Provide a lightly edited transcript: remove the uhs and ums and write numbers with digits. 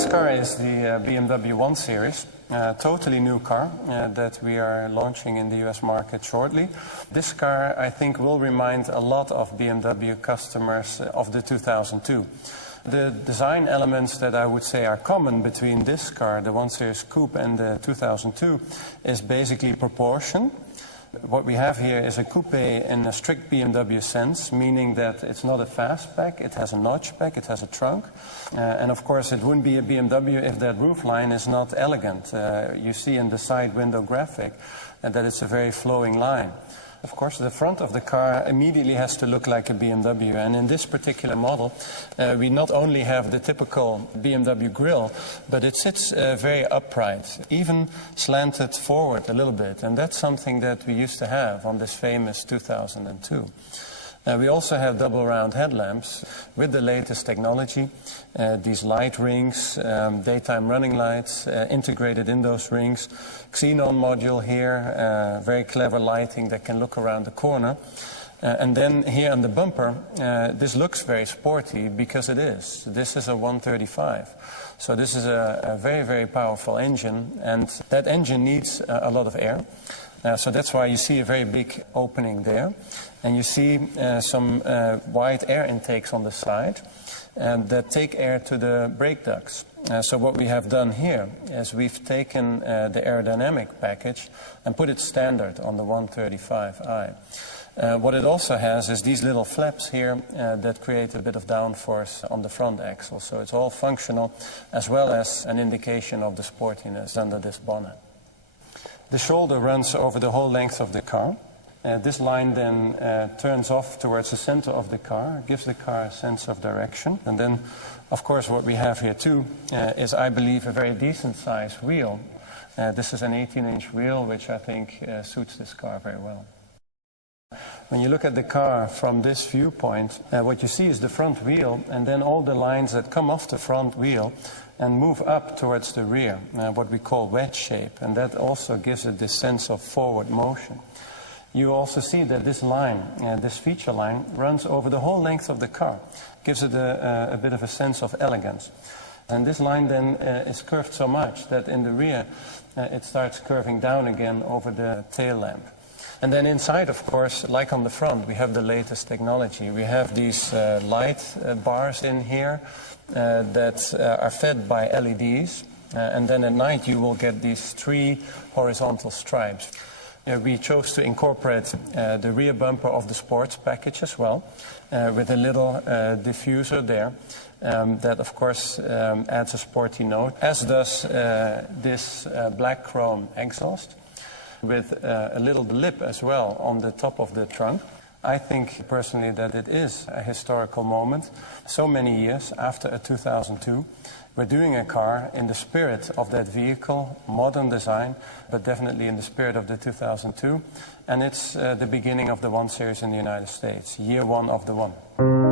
This car is the BMW 1 Series, a totally new car that we are launching in the US market shortly. This car, I think, will remind a lot of BMW customers of the 2002. The design elements that I would say are common between this car, the 1 Series Coupe, and the 2002 is basically proportion. What we have here is a coupe in a strict BMW sense, meaning that it's not a fastback, it has a notchback, it has a trunk. And of course it wouldn't be a BMW if that roofline is not elegant. You see in the side window graphic that it's a very flowing line. Of course, the front of the car immediately has to look like a BMW, and in this particular model, we not only have the typical BMW grille, but it sits very upright, even slanted forward a little bit, and that's something that we used to have on this famous 2002. We also have double round headlamps with the latest technology, these light rings, daytime running lights integrated in those rings, xenon module here, very clever lighting that can look around the corner. And then here on the bumper, this looks very sporty because it is. This is a 135. So this is a very, very powerful engine, and that engine needs a lot of air. So that's why you see a very big opening there. And you see some wide air intakes on the side that take air to the brake ducts. So what we have done here is we've taken the aerodynamic package and put it standard on the 135i. What it also has is these little flaps here that create a bit of downforce on the front axle. So it's all functional, as well as an indication of the sportiness under this bonnet. The shoulder runs over the whole length of the car. This line then turns off towards the center of the car, gives the car a sense of direction. And then, of course, what we have here too is, I believe, a very decent sized wheel. This is an 18-inch wheel, which I think suits this car very well. When you look at the car from this viewpoint, what you see is the front wheel, and then all the lines that come off the front wheel and move up towards the rear, what we call wedge shape, and that also gives it this sense of forward motion. You also see that this line, this feature line, runs over the whole length of the car, gives it a bit of a sense of elegance. And this line then is curved so much that in the rear it starts curving down again over the tail lamp. And then inside, of course, like on the front, we have the latest technology. We have these light bars in here that are fed by LEDs. And then at night you will get these 3 horizontal stripes. We chose to incorporate the rear bumper of the sports package as well, with a little diffuser there. That, of course, adds a sporty note, as does this black chrome exhaust, with a little lip as well on the top of the trunk. I think personally that it is a historical moment. So many years after a 2002, we're doing a car in the spirit of that vehicle, modern design, but definitely in the spirit of the 2002. And it's the beginning of the 1 Series in the United States, year 1 of the 1.